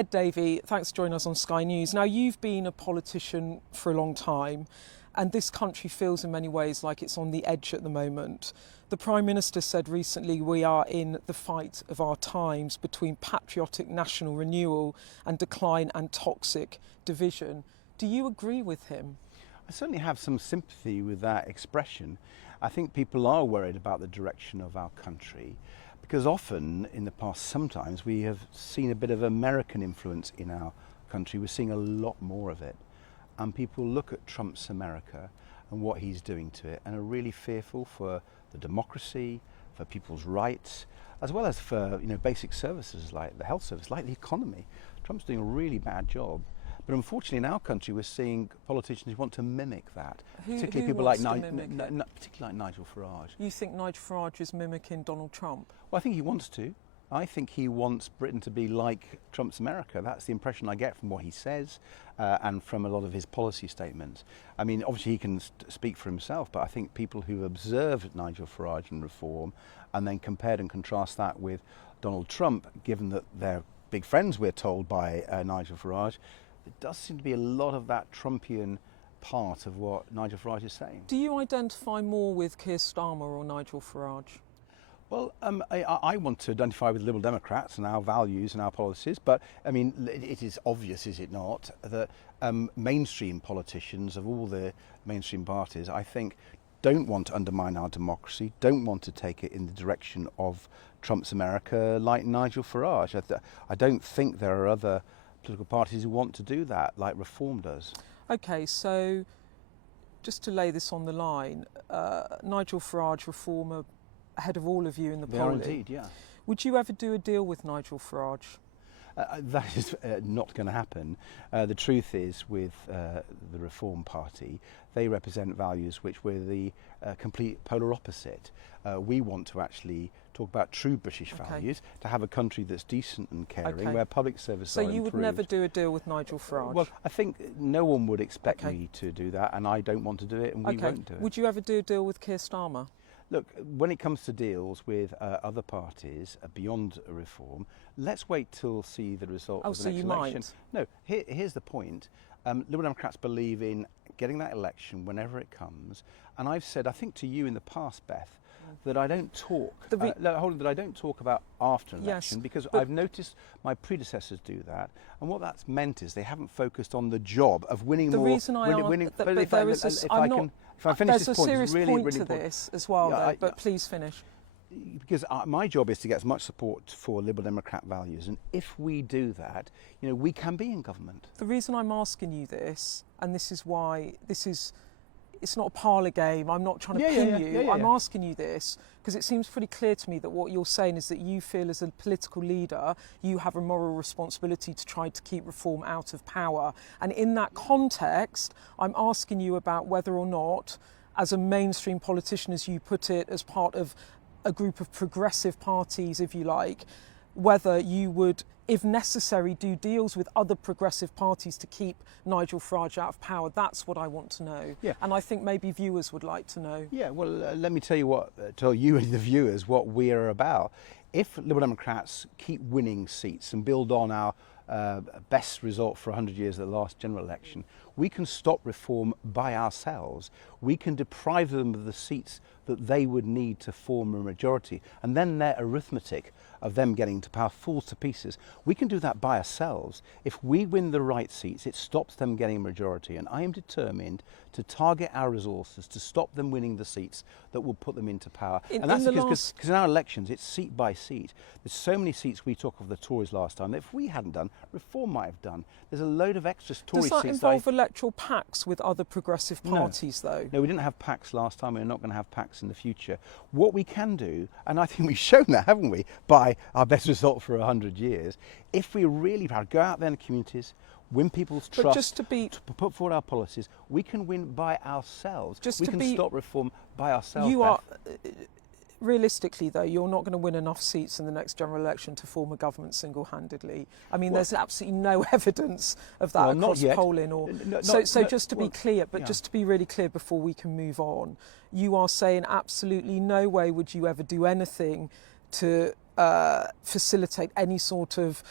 Ed Davey, thanks for joining us on Sky News. Now, you've been a politician for a long time, and this country feels in many ways like it's on the edge at the moment. The Prime Minister said recently we are in the fight of our times between patriotic national renewal and decline and toxic division. Do you agree with him? I certainly have some sympathy with that expression. I think people are worried about the direction of our country because often in the past, sometimes we have seen a bit of American influence in our country. We're seeing a lot more of it. And people look at Trump's America and what he's doing to it and are really fearful for the democracy, for people's rights, as well as for basic services like the health service, like the economy. Trump's doing a really bad job. But unfortunately, in our country, we're seeing politicians who want to mimic that. Particularly people like Nigel Farage. You think Nigel Farage is mimicking Donald Trump? Well, I think he wants to. I think he wants Britain to be like Trump's America. That's the impression I get from what he says and from a lot of his policy statements. I mean, obviously he can speak for himself, but I think people who observed Nigel Farage and reform and then compared and contrast that with Donald Trump, given that they're big friends, we're told, by Nigel Farage, there does seem to be a lot of that Trumpian part of what Nigel Farage is saying. Do you identify more with Keir Starmer or Nigel Farage? Well, I want to identify with Liberal Democrats and our values and our policies, but I mean, it is obvious, is it not, that mainstream politicians of all the mainstream parties, I think, don't want to undermine our democracy, don't want to take it in the direction of Trump's America like Nigel Farage. I don't think there are other political parties who want to do that, like Reform does. OK, so just to lay this on the line, Nigel Farage, Reformer, ahead of all of you in the polling. Indeed, yeah. Would you ever do a deal with Nigel Farage? That is not going to happen. The truth is, with the Reform Party, they represent values which were the complete polar opposite. We want to actually talk about true British values, to have a country that's decent and caring, where public services are improved. So you would never do a deal with Nigel Farage? Well, I think no one would expect me to do that, and I don't want to do it, and we won't do it. Would you ever do a deal with Keir Starmer? Look, when it comes to deals with other parties beyond reform, let's wait till see the result of the next election. No, here's the point. Liberal Democrats believe in getting that election whenever it comes, and I've said, I think to you in the past, Beth, that I don't talk. That I don't talk about after an election because I've noticed my predecessors do that, and what that's meant is they haven't focused on the job of winning more. There's a serious point to this as well, but please finish. Because my job is to get as much support for Liberal Democrat values, and if we do that, we can be in government. The reason I'm asking you this, and this is why it's not a parlour game, I'm not trying to pin you, I'm asking you this because it seems pretty clear to me that what you're saying is that you feel as a political leader you have a moral responsibility to try to keep reform out of power, and in that context I'm asking you about whether or not, as a mainstream politician as you put it, as part of a group of progressive parties if you like, whether you would, if necessary, do deals with other progressive parties to keep Nigel Farage out of power. That's what I want to know. Yeah. And I think maybe viewers would like to know. Yeah, well, let me tell you and the viewers what we are about. If Liberal Democrats keep winning seats and build on our best result for 100 years at the last general election, we can stop reform by ourselves. We can deprive them of the seats that they would need to form a majority, and then their arithmetic of them getting to power falls to pieces. We can do that by ourselves. If we win the right seats, it stops them getting a majority, and I am determined to target our resources to stop them winning the seats that will put them into power. And that's because in our elections it's seat by seat. There's so many seats we took of the Tories last time that if we hadn't done, Reform might have done. There's a load of extra Tory seats. Does that involve electoral pacts with other progressive parties though? No, we didn't have pacts last time, we're not going to have pacts in the future. What we can do, and I think we've shown that, haven't we, by our best result for 100 years, if we're really proud, go out there in the communities, win people's trust, to put forward our policies, we can win by ourselves. We can stop reform by ourselves. Realistically, though, you're not going to win enough seats in the next general election to form a government single-handedly. I mean, there's absolutely no evidence of that across polling. Just to be clear, just to be really clear before we can move on, you are saying absolutely no way would you ever do anything to facilitate any sort of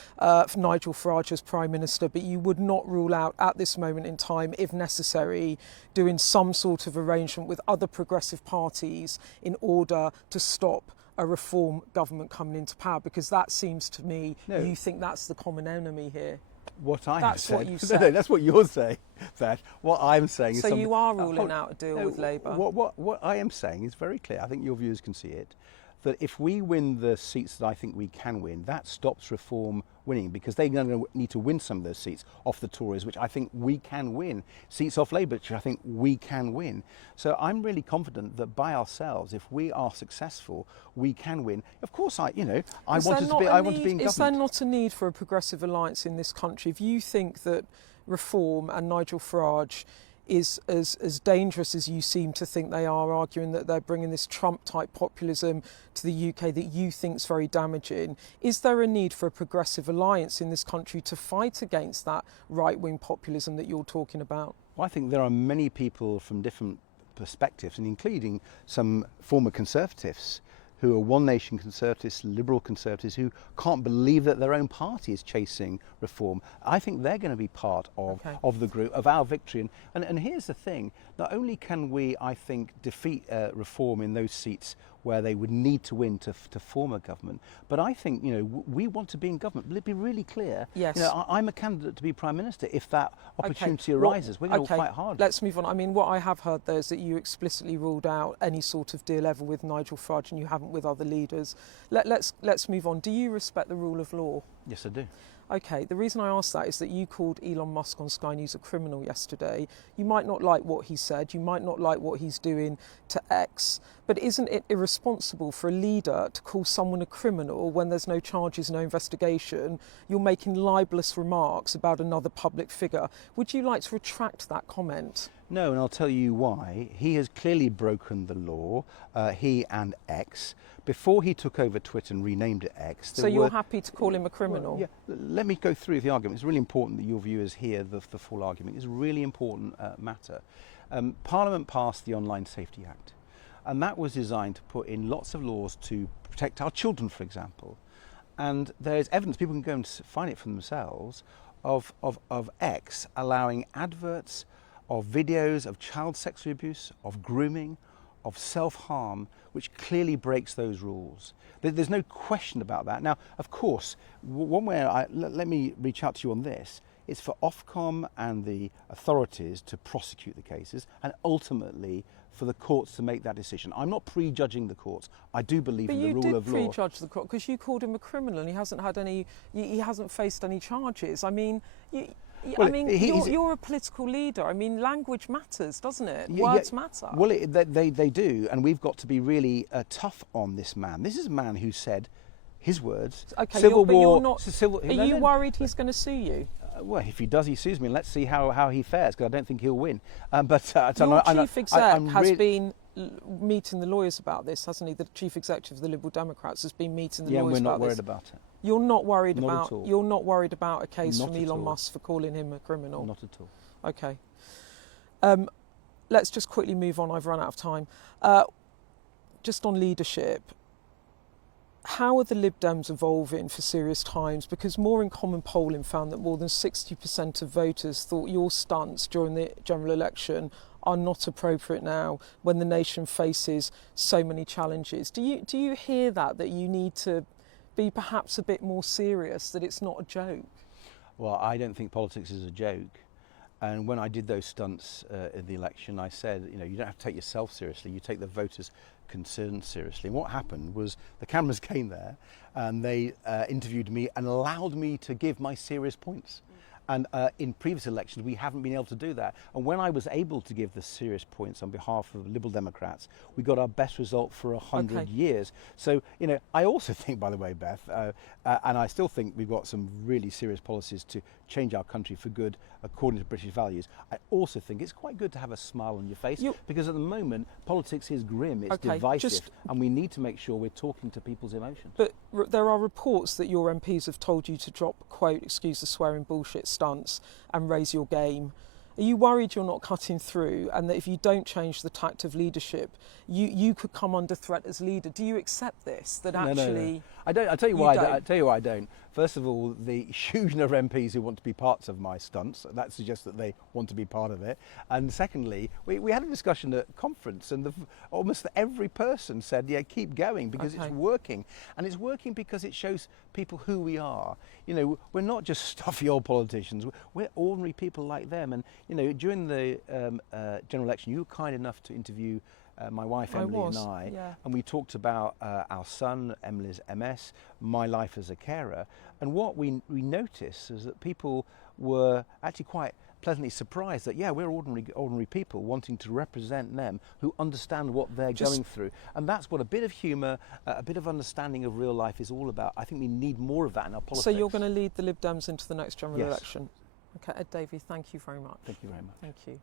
Nigel Farage as Prime Minister, but you would not rule out at this moment in time, if necessary, doing some sort of arrangement with other progressive parties in order to stop a reform government coming into power, because that seems to me, you think that's the common enemy here. What I that's have what said. you said. No, that's what you're saying, Beth. What I'm saying is... So you are ruling out a deal with Labour? What I am saying is very clear. I think your viewers can see it. That if we win the seats that I think we can win, that stops reform winning, because they're going to need to win some of those seats off the Tories, which I think we can win. Seats off Labour, which I think we can win. So I'm really confident that by ourselves, if we are successful, we can win. Of course, I want to be in government. Is there not a need for a progressive alliance in this country? If you think that reform and Nigel Farage is as dangerous as you seem to think they are, arguing that they're bringing this Trump-type populism to the UK that you think is very damaging, is there a need for a progressive alliance in this country to fight against that right-wing populism that you're talking about? Well, I think there are many people from different perspectives, and including some former Conservatives, who are One Nation Conservatives, Liberal Conservatives, who can't believe that their own party is chasing reform. I think they're going to be part of the group, of our victory. And here's the thing, not only can we, I think, defeat reform in those seats where they would need to win to form a government, but I think, we want to be in government. Will it be really clear? Yes. I'm a candidate to be Prime Minister if that opportunity arises. We're going to fight hard. Let's move on. I mean, what I have heard there is that you explicitly ruled out any sort of deal ever with Nigel Farage, and you haven't with other leaders. Let's move on. Do you respect the rule of law? Yes, I do. Okay, the reason I ask that is that you called Elon Musk on Sky News a criminal yesterday. You might not like what he said, you might not like what he's doing to X, but isn't it irresponsible for a leader to call someone a criminal when there's no charges, no investigation? You're making libelous remarks about another public figure. Would you like to retract that comment? No, and I'll tell you why. He has clearly broken the law, he and X. Before he took over Twitter and renamed it X... So you're happy to call him a criminal? Well, yeah, let me go through the argument. It's really important that your viewers hear the full argument. It's a really important matter. Parliament passed the Online Safety Act, and that was designed to put in lots of laws to protect our children, for example. And there's evidence, people can go and find it for themselves, of X allowing adverts of videos of child sexual abuse, of grooming, of self-harm, which clearly breaks those rules. There's no question about that. Now, of course, one way, let me reach out to you on this, is for Ofcom and the authorities to prosecute the cases, and ultimately for the courts to make that decision. I'm not prejudging the courts. I do believe in the rule of law. But you did prejudge the court, because you called him a criminal and he hasn't faced any charges. I mean, you're a political leader. I mean, language matters, doesn't it? Words matter. Well, they do, and we've got to be really tough on this man. This is a man who said his words, okay, civil war... Are you worried he's going to sue you? Well, if he does, he sues me. Let's see how he fares, because I don't think he'll win. Your chief exec has been meeting the lawyers about this, hasn't he? The chief executive of the Liberal Democrats has been meeting the lawyers about this. Yeah, we're not worried about it. You're not worried Not at all. You're not worried about a case Not from at Elon all. Musk for calling him a criminal? Not at all. Okay. Let's just quickly move on. I've run out of time. Just on leadership, how are the Lib Dems evolving for serious times? Because More in Common polling found that more than 60% of voters thought your stunts during the general election are not appropriate now when the nation faces so many challenges. Do you hear that you need to be perhaps a bit more serious, that it's not a joke? Well, I don't think politics is a joke. And when I did those stunts in the election, I said, you don't have to take yourself seriously, you take the voters' concerns seriously. And what happened was the cameras came there and they interviewed me and allowed me to give my serious points. And in previous elections, we haven't been able to do that. And when I was able to give the serious points on behalf of Liberal Democrats, we got our best result for 100 years. So, I also think, by the way, Beth, and I still think we've got some really serious policies to change our country for good according to British values. I also think it's quite good to have a smile on your face, because at the moment, politics is grim, it's divisive, and we need to make sure we're talking to people's emotions. But there are reports that your MPs have told you to drop, quote, excuse the swearing, bullshit stunts and raise your game. Are you worried you're not cutting through, and that if you don't change the tact of leadership, you could come under threat as leader? Do you accept this? That actually, no. I don't. I'll tell you why. I tell you why I don't. First of all, the huge number of MPs who want to be parts of my stunts, that suggests that they want to be part of it. And secondly, we had a discussion at conference, and almost every person said, yeah, keep going, because it's working. And it's working because it shows people who we are. You know, we're not just stuffy old politicians, we're ordinary people like them. And, you know, during the general election, you were kind enough to interview my wife Emily and I, and we talked about our son Emily's MS, my life as a carer, and what we noticed is that people were actually quite pleasantly surprised that we're ordinary people wanting to represent them, who understand what they're going through, and that's what a bit of humour, a bit of understanding of real life is all about. I think we need more of that in our politics. So you're going to lead the Lib Dems into the next general election? Okay, Ed Davey, thank you very much. Thank you very much. Thank you.